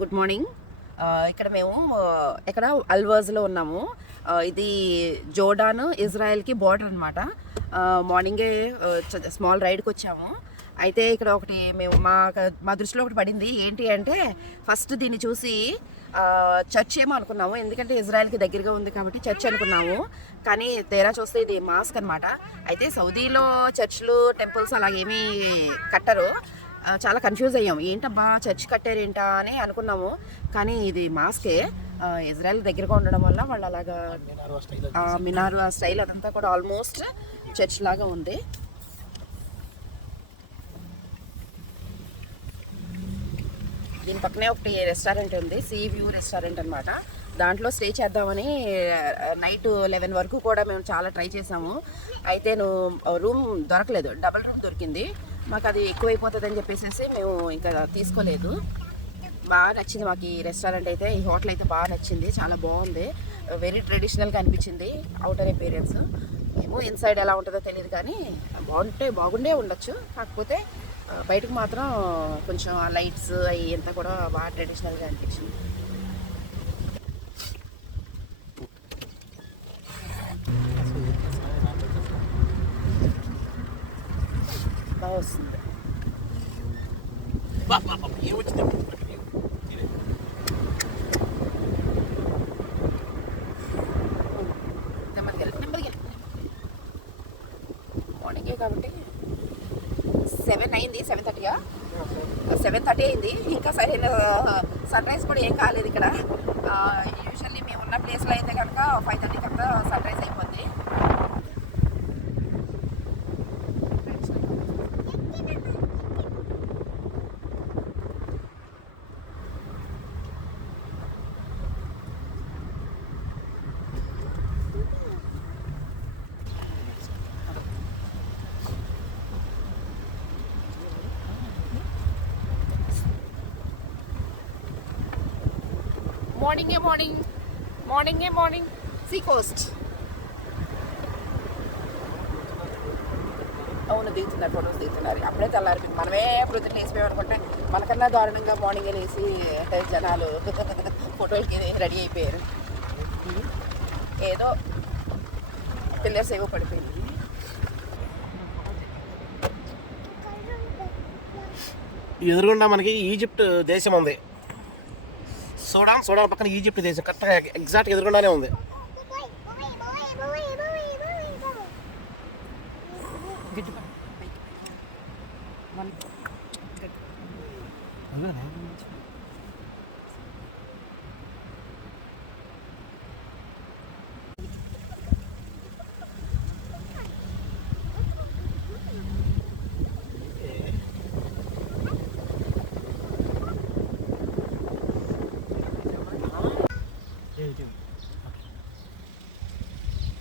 Good morning. ఇక్కడ మేము ఎక్కడ అల్వర్స్లో ఉన్నాము. ఇది జోర్డాన్ ఇజ్రాయెల్కి బోర్డర్ అనమాట. మార్నింగే స్మాల్ రైడ్కి వచ్చాము. అయితే ఇక్కడ ఒకటి మేము మా దృష్టిలో ఒకటి పడింది. ఏంటి అంటే ఫస్ట్ దీన్ని చూసి చర్చ్ ఏమో అనుకున్నాము, ఎందుకంటే ఇజ్రాయెల్కి దగ్గరగా ఉంది కాబట్టి చర్చ్ అనుకున్నాము. కానీ తేరా చూస్తే ఇది మాస్క్ అనమాట. అయితే సౌదీలో చర్చ్లు టెంపుల్స్ అలాగేమీ కట్టరు. చాలా కన్ఫ్యూజ్ అయ్యాము, ఏంటబ్బా చర్చ్ కట్టారేంటా అని అనుకున్నాము. కానీ ఇది మాస్కే. ఇజ్రాయెల్ దగ్గరగా ఉండడం వల్ల వాళ్ళు అలాగా మినార్ స్టైల్ అదంతా కూడా ఆల్మోస్ట్ చర్చ్ లాగా ఉంది. దీని పక్కనే ఒకటి రెస్టారెంట్ ఉంది, సీ వ్యూ రెస్టారెంట్ అనమాట. దాంట్లో స్టే చేద్దామని నైట్ 11 వరకు కూడా మేము చాలా ట్రై చేసాము. అయితే రూమ్ దొరకలేదు, డబల్ రూమ్ దొరికింది. మాకు అది ఎక్కువైపోతుందని చెప్పేసి మేము ఇంకా తీసుకోలేదు. బాగా నచ్చింది మాకు ఈ రెస్టారెంట్ అయితే, ఈ హోటల్ అయితే బాగా నచ్చింది, చాలా బాగుంది. వెరీ ట్రెడిషనల్గా అనిపించింది అవుటర్ అపీరియన్స్. ఏమో ఇన్సైడ్ ఎలా ఉంటుందో తెలియదు, కానీ బాగుండే ఉండొచ్చు. కాకపోతే బయటకు మాత్రం కొంచెం ఆ లైట్స్ అవి అంతా కూడా బాగా ట్రెడిషనల్గా అనిపించింది. బాగా వస్తుంది. మార్నింగే కాబట్టి 7 అయింది, 7:30 7:30 అయింది. ఇంకా సరైన సన్ రైజ్ కూడా ఏం కాలేదు ఇక్కడ. యూజువల్లీ మేము ఉన్న ప్లేస్లో అయితే కనుక 5:30 అంతా సన్ రైజ్ అయిపోద్ది. Morning sea coast. అవును, దిగుతున్నారు, ఫొటోస్ దిగుతున్నారు. అప్పుడే తెల్లారిపోయింది. మనమే ప్రొద్దున లేసిపోయాం అనుకుంటే మనకన్నా దారుణంగా మార్నింగే లేసి జనాలు ఫోటోలకి రెడీ అయిపోయారు. ఏదో పిల్లర్స్ ఏవో పడిపోయింది. ఎదురుగుండా మనకి ఈజిప్ట్ దేశం ఉంది. సూడాన్ పక్కన ఈజిప్ట్ దేశం కరెక్ట్గా ఎగ్జాక్ట్ ఎదురుగుండానే ఉంది.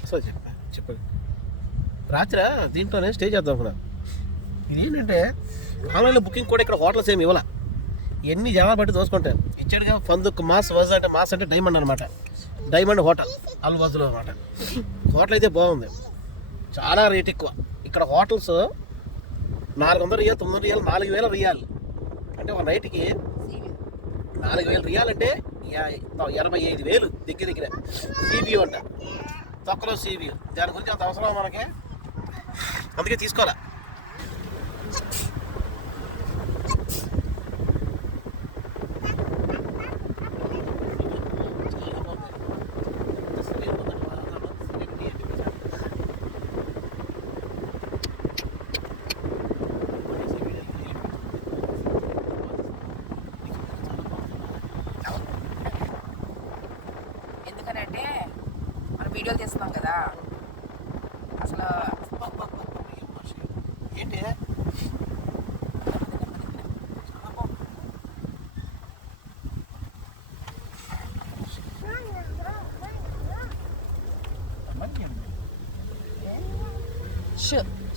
సో చెప్పండి. రాత్రి దీంట్లోనే స్టే చేద్దాం అనుకున్నా. ఇదేంటంటే ఆన్లైన్లో బుకింగ్ కూడా ఇక్కడ హోటల్స్ ఏమి ఇవ్వాల, ఎన్ని జనాలు బట్టి దోసుకుంటాను. ఇచ్చాడుగా ఫందుక్ మాస్ అంటే డైమండ్ అనమాట. డైమండ్ హోటల్ అల్వాజ్లో అనమాట. హోటల్ అయితే బాగుంది, చాలా రేట్ ఎక్కువ. ఇక్కడ హోటల్స్ 400 రియాల్, 900 రియాల్, 4000 రియాల్ అంటే ఒక నైట్కి 4000 రియాల్ అంటే 85,000 దగ్గర. సీవ్యూ అంట, తొక్కలో సీవ్యూ. దాని గురించి అంత అవసరం మనకి, అందుకే తీసుకోవాలా. ఎందుకనంటే మనం వీడియోలు చేస్తున్నాం కదా, అసలు ఏంటి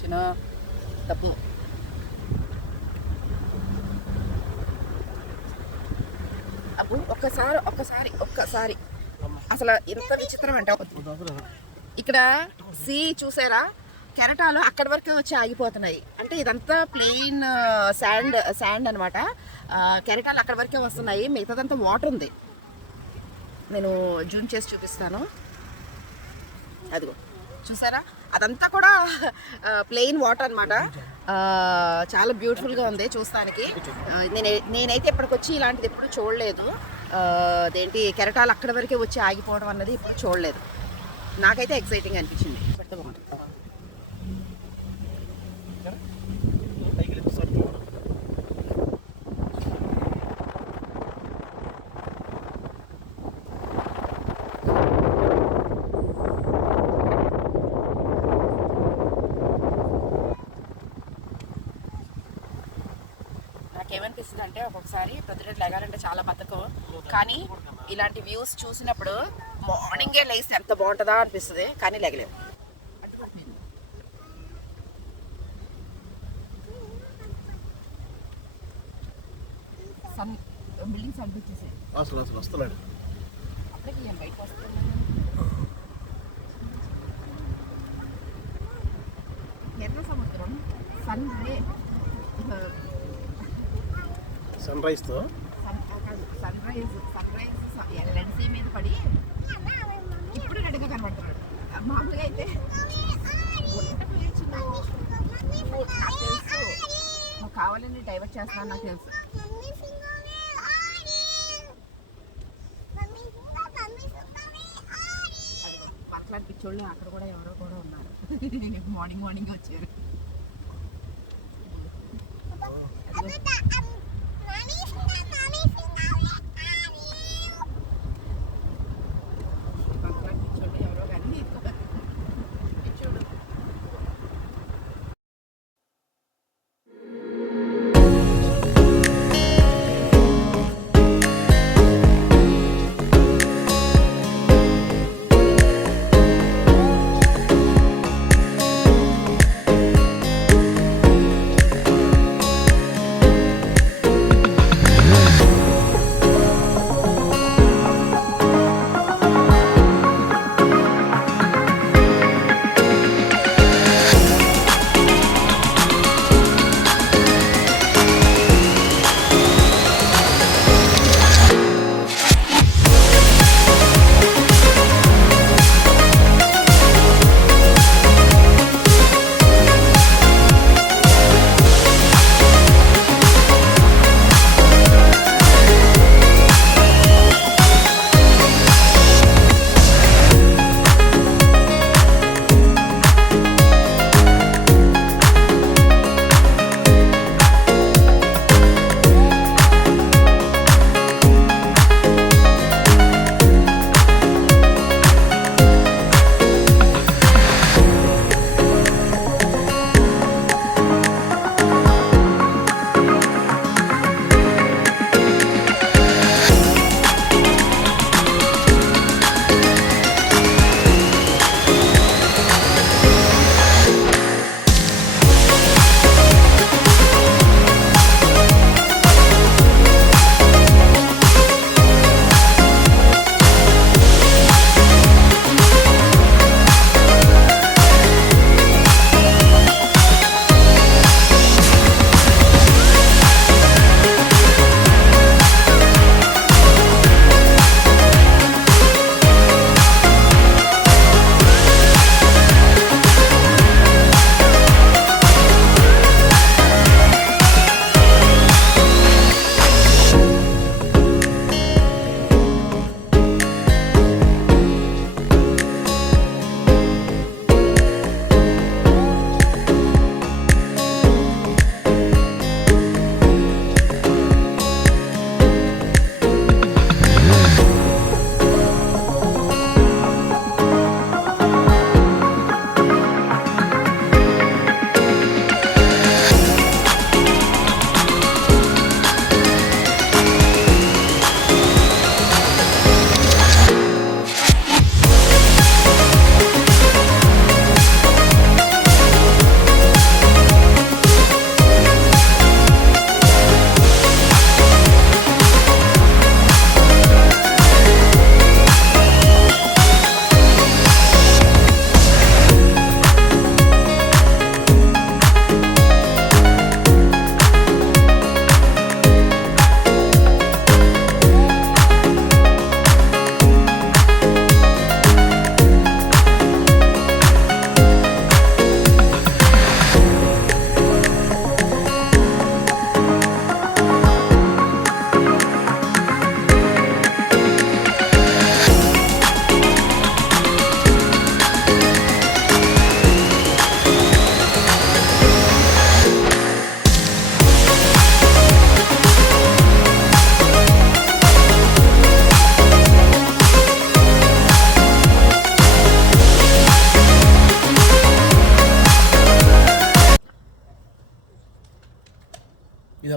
చిన్న డబ్బులు. అప్పుడు ఒక్కసారి అసలు ఇంత విచిత్రం అంటే, ఇక్కడ సీ చూసారా, కెరటాలు అక్కడి వరకు వచ్చి ఆగిపోతున్నాయి. అంటే ఇదంతా ప్లెయిన్ శాండ్ అనమాట. కెరటాలు అక్కడ వరకే వస్తున్నాయి, మిగతాదంతా వాటర్ ఉంది. నేను జూమ్ చేసి చూపిస్తాను. అదిగో చూసారా, అదంతా కూడా ప్లెయిన్ వాటర్ అనమాట. చాలా బ్యూటిఫుల్గా ఉంది చూస్తానికి. నేనైతే ఇప్పటికొచ్చి ఇలాంటిది ఎప్పుడు చూడలేదు. అదేంటి కెరటాలు అక్కడ వరకే వచ్చి ఆగిపోవడం అన్నది ఇప్పుడు చూడలేదు. నాకైతే ఎక్సైటింగ్ అనిపించింది. పెడితే బాగుంటుంది. నాకేమనిపిస్తుంది అంటే ఒక్కొక్కసారి ప్రొద్దున లేగాలంటే చాలా బద్ధకం, కానీ ఇలాంటి వ్యూస్ చూసినప్పుడు మార్నింగే లేస్తే ఎంత బాగుంటుందా అనిపిస్తుంది, కానీ లేగలేము. Sun buildings అనిపించేసాయి. అసలు వస్తున్నాడు అప్పటికి ఏం బయటకు వస్తున్నాను. ఎర్ర సముద్రం సన్ సన్ రైజ్ లెన్సీ మీద పడి ఇప్పుడు రెడ్గా కనబడుతున్నాడు. మామూలుగా అయితే నాకు తెలుసు, నువ్వు కావాలని డైవర్ట్ చేస్తాను, నాకు తెలుసు. పక్కన పిచ్చోళ్ళు అక్కడ కూడా ఎవరో కూడా ఉన్నారు. మార్నింగ్ వచ్చారు.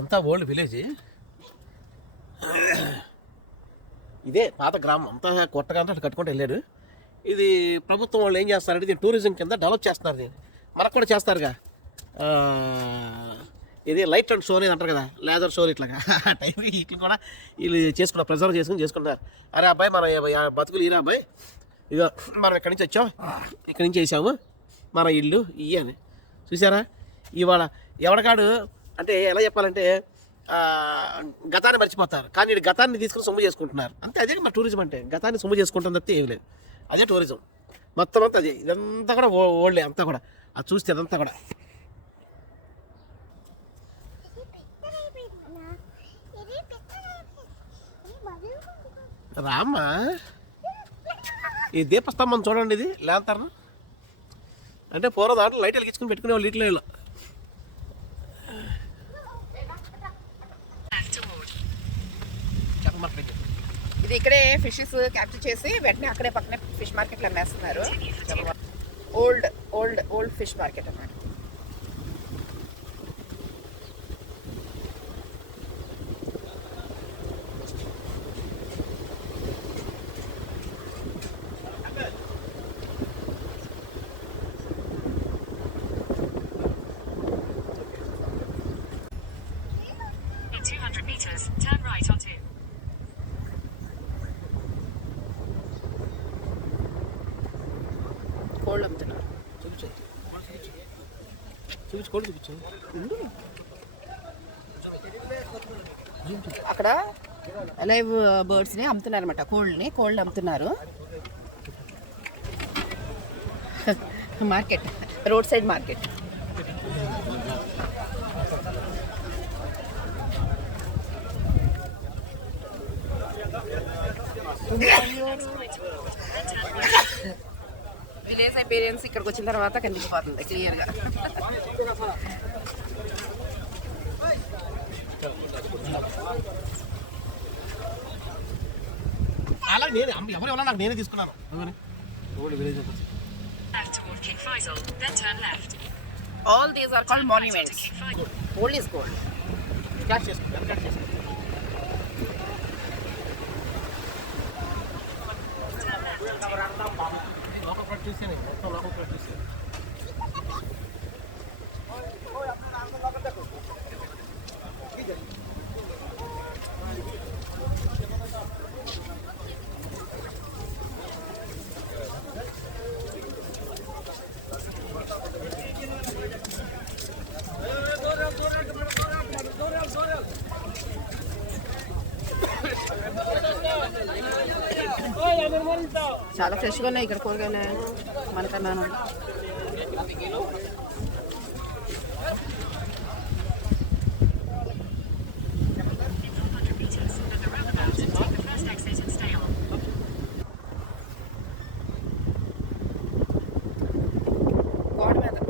ఇదంతా ఓల్డ్ విలేజ్. ఇదే పాత గ్రామం అంతా కొత్తగా అంతా అటు కట్టుకుంటూ వెళ్ళారు. ఇది ప్రభుత్వం వాళ్ళు ఏం చేస్తారంటే దీన్ని టూరిజం కింద డెవలప్ చేస్తున్నారు. దీన్ని మనకు కూడా చేస్తారుగా, ఇది లైట్ అండ్ షో అనేది అంటారు కదా, లేజర్ షోలు ఇట్లాగా టైంకి ఇట్లా కూడా వీళ్ళు చేసుకున్నారు, ప్రిజర్వ్ చేసుకుంటున్నారు. అరే అబ్బాయి మన బతుకులు ఈరా అబ్బాయి, ఇదో మనం ఇక్కడి నుంచి వచ్చాం, ఇక్కడి నుంచి వేసాము మన ఇల్లు ఇవి అని చూసారా. ఇవాళ ఎవడకాడు అంటే ఎలా చెప్పాలంటే గతాన్ని మర్చిపోతారు, కానీ వీడు గతాన్ని తీసుకుని సొమ్ము చేసుకుంటున్నారు అంతే. అదే మన టూరిజం అంటే, గతాన్ని సొమ్ము చేసుకుంటుంది తప్పితే ఏం లేదు, అదే టూరిజం మొత్తం అంతా. అదే ఇదంతా కూడా ఓల్డే అంతా కూడా, అది చూస్తే అదంతా కూడా. రామ్మా, ఈ దీపస్తంభం చూడండి, ఇది లేంతర్ను అంటే పూర్వ దాంట్లో లైట్ వెలిగించుకుని పెట్టుకునే వాళ్ళు ఇట్లా. ఇది ఇక్కడే ఫిషెస్ క్యాప్చర్ చేసి వెంటనే అక్కడే పక్కనే ఫిష్ మార్కెట్లో అమ్మేస్తున్నారు. Old old old fish market అన్నమాట. In 200 meters, turn right onto కోళ్ళు అమ్ముతున్నారు. చూపించు. అక్కడ లైవ్ బర్డ్స్ని అమ్ముతున్నారు అనమాట, కోళ్ళని అమ్ముతున్నారు. Market, road side market. Village experience ఇక్కడికి వచ్చిన తర్వాత కనిపించిపోతుంది క్లియర్గా. అలా నేను ఎవరు నాకు నేనే తీసుకున్నాను. left toward King Faisal, then turn left. All these are called monuments. Gold is gold. Cash చేసుకో. లోకల్ ప్లాట్ చూసాను, మొత్తం లోకల్ ప్లాట్ చూసాను. చాలా ఫ్రెష్గా ఉన్నాయి ఇక్కడ కూరగాయలు మనకన్నాను.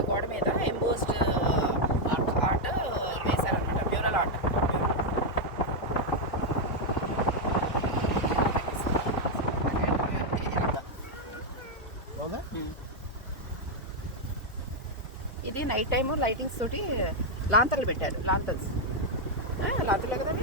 గోడ మీద ఎంబోస్డ్ ఆర్ట్ వేశారనమాట, మ్యూరల్ ఆర్ట్. ఇది నైట్ టైము లైటింగ్స్ తోటి లాంతర్లు పెట్టారు. లాంతర్లు కదా.